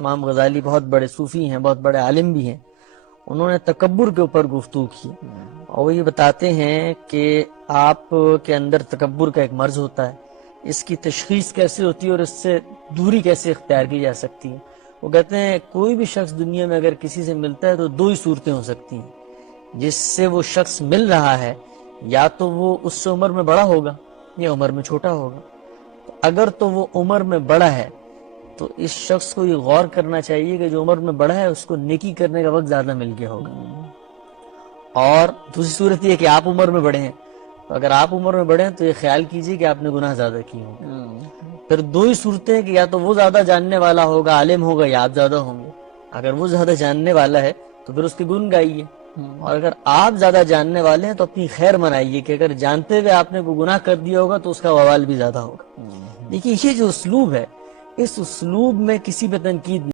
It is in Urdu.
امام غزالی بہت بڑے صوفی ہیں، بہت بڑے عالم بھی ہیں، انہوں نے تکبر کے اوپر گفتگو کی، اور وہ یہ بتاتے ہیں کہ آپ کے اندر تکبر کا ایک مرض ہوتا ہے، اس کی تشخیص کیسے ہوتی ہے اور اس سے دوری کیسے اختیار کی جا سکتی ہے۔ وہ کہتے ہیں کوئی بھی شخص دنیا میں اگر کسی سے ملتا ہے تو دو ہی صورتیں ہو سکتی ہیں، جس سے وہ شخص مل رہا ہے یا تو وہ اس سے عمر میں بڑا ہوگا یا عمر میں چھوٹا ہوگا۔ اگر تو وہ عمر میں بڑا ہے تو اس شخص کو یہ غور کرنا چاہیے کہ جو عمر میں بڑا ہے اس کو نیکی کرنے کا وقت زیادہ مل گیا ہوگا، اور دوسری صورت یہ ہے کہ آپ عمر میں بڑے ہیں، تو اگر آپ عمر میں بڑے ہیں تو یہ خیال کیجئے کہ آپ نے گناہ زیادہ کیے ہوں گے۔ پھر دو ہی صورتیں ہیں کہ یا تو وہ زیادہ جاننے والا ہوگا، عالم ہوگا، یا آپ زیادہ ہوں گے۔ اگر وہ زیادہ جاننے والا ہے تو پھر اس کے گن گائیے، اور اگر آپ زیادہ جاننے والے ہیں تو اپنی خیر منائیے کہ اگر جانتے ہوئے آپ نے کوئی گناہ کر دیا ہوگا تو اس کا وبال بھی زیادہ ہوگا۔ دیکھیے یہ جو اسلوب ہے، اس اسلوب میں کسی پہ تنقید